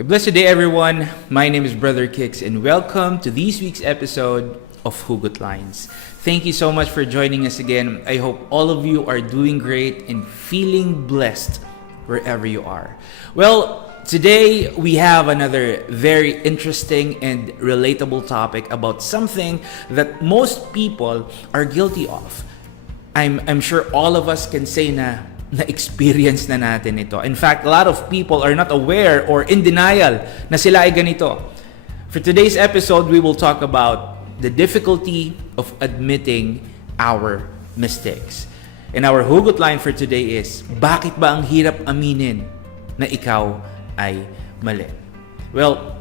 A blessed day, everyone. My name is Brother Kix, and welcome to this week's episode of HUGOT LINES. Thank you so much for joining us again. I hope all of you are doing great and feeling blessed wherever you are. Well, today we have another very interesting and relatable topic about something that most people are guilty of. I'm sure all of us can say na-experience na natin ito. In fact, a lot of people are not aware or in denial na sila ay ganito. For today's episode, we will talk about the difficulty of admitting our mistakes. And our hugot line for today is, bakit ba ang hirap aminin na ikaw ay mali? Well,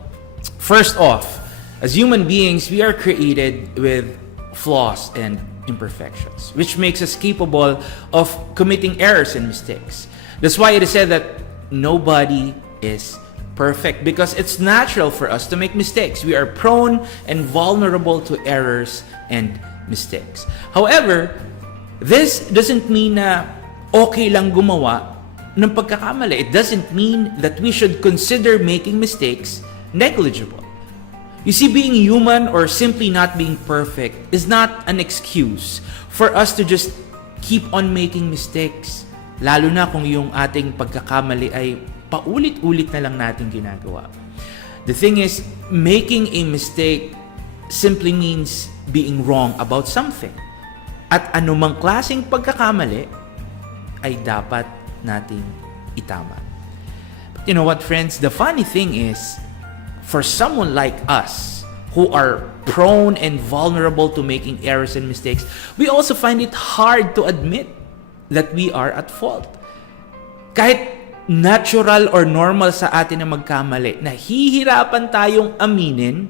first off, as human beings, we are created with flaws and imperfections, which makes us capable of committing errors and mistakes. That's why it is said that nobody is perfect, because it's natural for us to make mistakes. We are prone and vulnerable to errors and mistakes. However, this doesn't mean na okay lang gumawa ng pagkakamali. It doesn't mean that we should consider making mistakes negligible. You see, being human or simply not being perfect is not an excuse for us to just keep on making mistakes. Lalo na kung yung ating pagkakamali ay paulit-ulit na lang natin ginagawa. The thing is, making a mistake simply means being wrong about something. At anumang klaseng pagkakamali ay dapat nating itama. But you know what, friends? The funny thing is, for someone like us who are prone and vulnerable to making errors and mistakes, we also find it hard to admit that we are at fault. Kahit natural or normal sa atin na magkamali, nahihirapan tayong aminin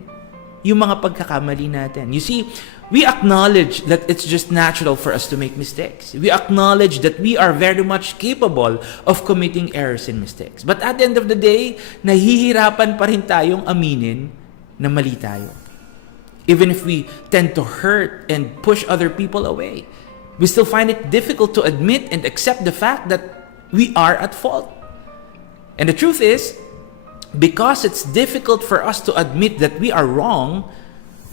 yung mga pagkakamali natin. You see, we acknowledge that it's just natural for us to make mistakes. We acknowledge that we are very much capable of committing errors and mistakes. But at the end of the day, nahihirapan pa rin tayong aminin na mali tayo. Even if we tend to hurt and push other people away, we still find it difficult to admit and accept the fact that we are at fault. And the truth is, because it's difficult for us to admit that we are wrong,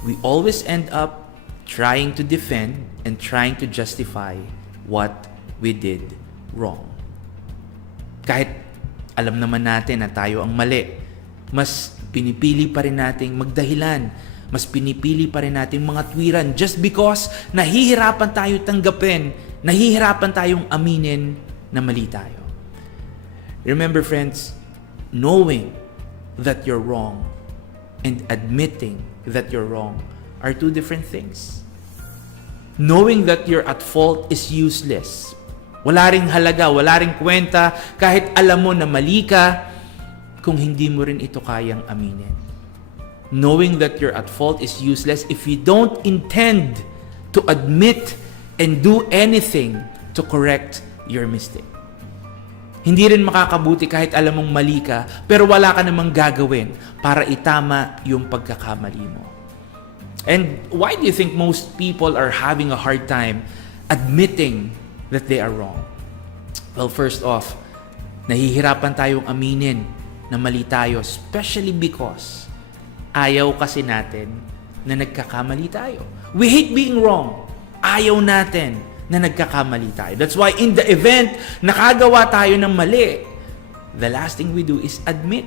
we always end up trying to defend and trying to justify what we did wrong. Kahit alam naman natin na tayo ang mali, mas pinipili pa rin nating magdahilan, mas pinipili pa rin nating mga tuwiran just because nahihirapan tayo tanggapin, nahihirapan tayong aminin na mali tayo. Remember, friends, knowing that you're wrong and admitting that you're wrong are two different things. Knowing that you're at fault is useless. Wala ring halaga, wala ring kwenta kahit alam mo na mali ka kung hindi mo rin ito kayang aminin. Knowing that you're at fault is useless if you don't intend to admit and do anything to correct your mistake. Hindi rin makakabuti kahit alam mong mali ka pero wala ka namang gagawin para itama yung pagkakamali mo. And why do you think most people are having a hard time admitting that they are wrong? Well, first off, nahihirapan tayong aminin na mali tayo, especially because ayaw kasi natin na nagkakamali tayo. We hate being wrong. Ayaw natin na nagkakamali tayo. That's why in the event nakagawa tayo ng mali, the last thing we do is admit.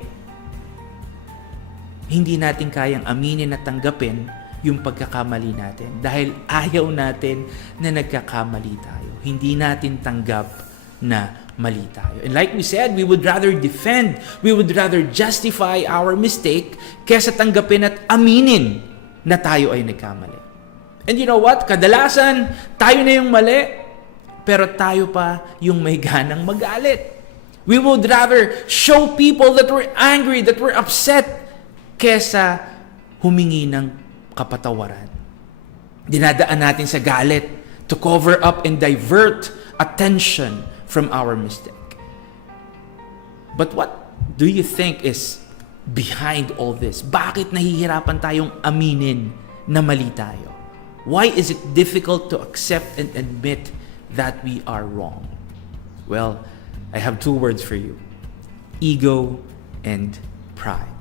Hindi natin kayang aminin at tanggapin yung pagkakamali natin dahil ayaw natin na nagkakamali tayo. Hindi natin tanggap na mali tayo. And like we said, we would rather defend, we would rather justify our mistake kesa tanggapin at aminin na tayo ay nagkamali. And you know what? Kadalasan, tayo na yung mali, pero tayo pa yung may ganang magalit. We would rather show people that we're angry, that we're upset, kesa humingi ng kapatawaran. Dinadaan natin sa galit to cover up and divert attention from our mistake. But what do you think is behind all this? Bakit nahihirapan tayong aminin na mali tayo? Why is it difficult to accept and admit that we are wrong? Well, I have two words for you: ego and pride.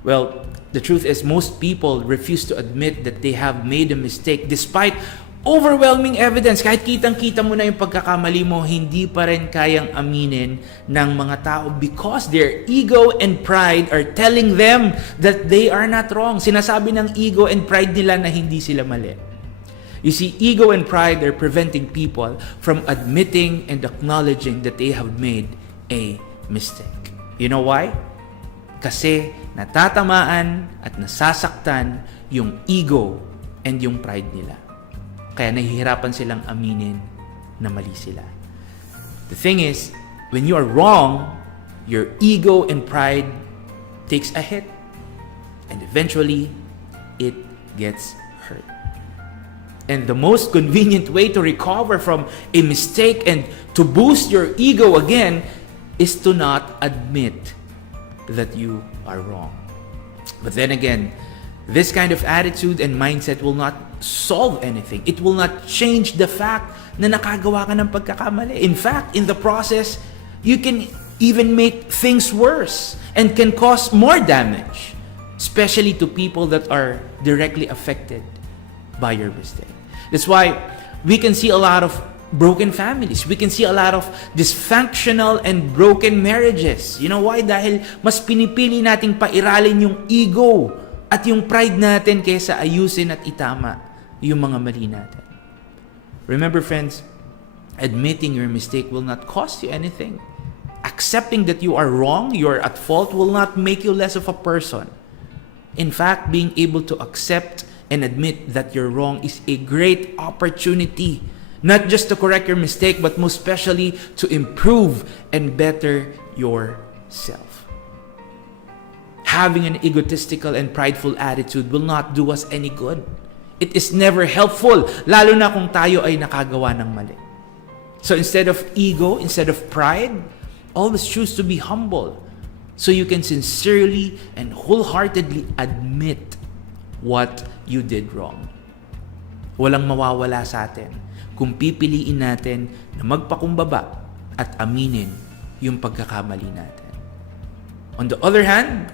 Well, the truth is most people refuse to admit that they have made a mistake despite overwhelming evidence. Kahit kitang-kita mo na yung pagkakamali mo, hindi pa rin kayang aminin ng mga tao because their ego and pride are telling them that they are not wrong. Sinasabi ng ego and pride nila na hindi sila mali. You see, ego and pride are preventing people from admitting and acknowledging that they have made a mistake. You know why? Kasi natatamaan at nasasaktan yung ego and yung pride nila. Kaya nahihirapan silang aminin na mali sila. The thing is, when you are wrong, your ego and pride takes a hit. And eventually, it gets hurt. And the most convenient way to recover from a mistake and to boost your ego again is to not admit that you are wrong. But then again, this kind of attitude and mindset will not solve anything. It will not change the fact na nakagawa ka ng pagkakamali. In fact, in the process, you can even make things worse and can cause more damage, especially to people that are directly affected by your mistake. That's why we can see a lot of broken families. We can see a lot of dysfunctional and broken marriages. You know why? Dahil mas pinipili nating pairalin yung ego at yung pride natin kaysa ayusin at itama yung mga mali natin. Remember, friends, admitting your mistake will not cost you anything. Accepting that you are wrong, you are at fault, will not make you less of a person. In fact, being able to accept and admit that you're wrong is a great opportunity, not just to correct your mistake, but most especially to improve and better yourself. Having an egotistical and prideful attitude will not do us any good. It is never helpful, lalo na kung tayo ay nakagawa ng mali. So instead of ego, instead of pride, always choose to be humble so you can sincerely and wholeheartedly admit what you did wrong. Walang mawawala sa atin kung pipiliin natin na magpakumbaba at aminin yung pagkakamali natin. On the other hand,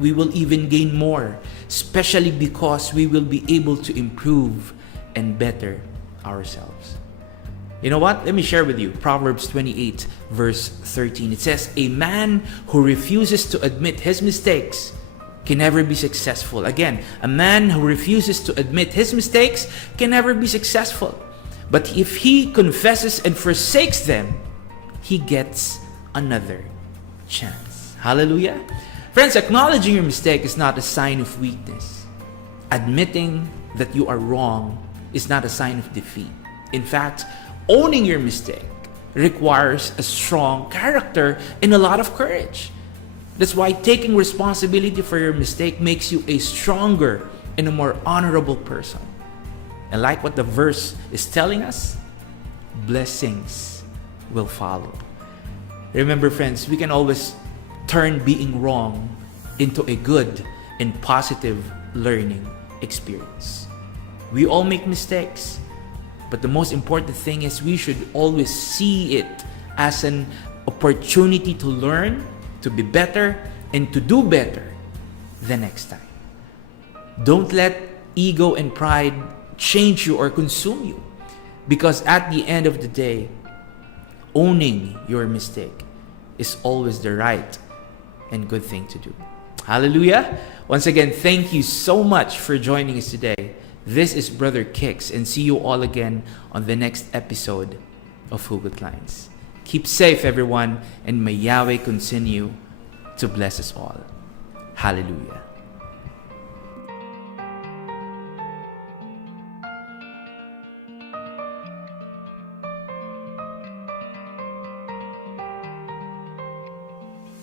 we will even gain more, especially because we will be able to improve and better ourselves. You know what? Let me share with you Proverbs 28 verse 13. It says, "A man who refuses to admit his mistakes can never be successful." Again, a man who refuses to admit his mistakes can never be successful. But if he confesses and forsakes them, he gets another chance. Hallelujah. Friends, acknowledging your mistake is not a sign of weakness. Admitting that you are wrong is not a sign of defeat. In fact, owning your mistake requires a strong character and a lot of courage. That's why taking responsibility for your mistake makes you a stronger and a more honorable person. And like what the verse is telling us, blessings will follow. Remember, friends, we can always turn being wrong into a good and positive learning experience. We all make mistakes, but the most important thing is we should always see it as an opportunity to learn, to be better, and to do better the next time. Don't let ego and pride change you or consume you, because at the end of the day, owning your mistake is always the right and good thing to do. Hallelujah. Once again, thank you so much for joining us today. This is Brother Kix, and see you all again on the next episode of Hugot Lines. Keep safe, everyone, and may Yahweh continue to bless us all. Hallelujah.